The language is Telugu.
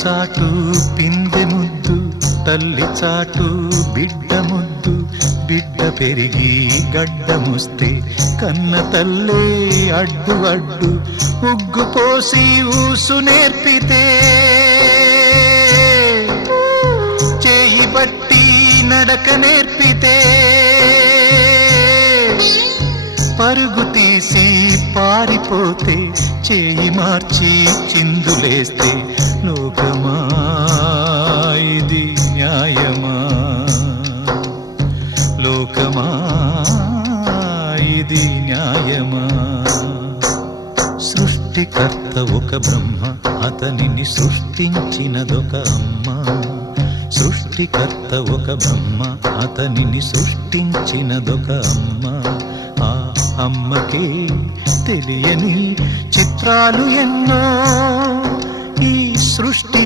చాటు పిందె ముద్దు, తల్లి చాటు బిడ్డ ముద్దు. బిడ్డ పెరిగి గడ్డముస్తే కన్న తల్లే అడ్డు అడ్డు. ఉగ్గు పోసి ఊసు నేర్పితే, చేయి బట్టి నడక నేర్పితే, పరుగు తీసి పారిపోతే, చేయి మార్చి చిందులేస్తే, లోకమా ఇది న్యాయమా? లోకమా ఇది న్యాయమా? సృష్టికర్త ఒక బ్రహ్మ, అతనిని సృష్టించినదొక అమ్మ. సృష్టికర్త ఒక బ్రహ్మ, అతనిని సృష్టించినదొక అమ్మ. ఆ అమ్మకే తెలియని చిత్రాలు ఎన్నో ఈ సృష్టి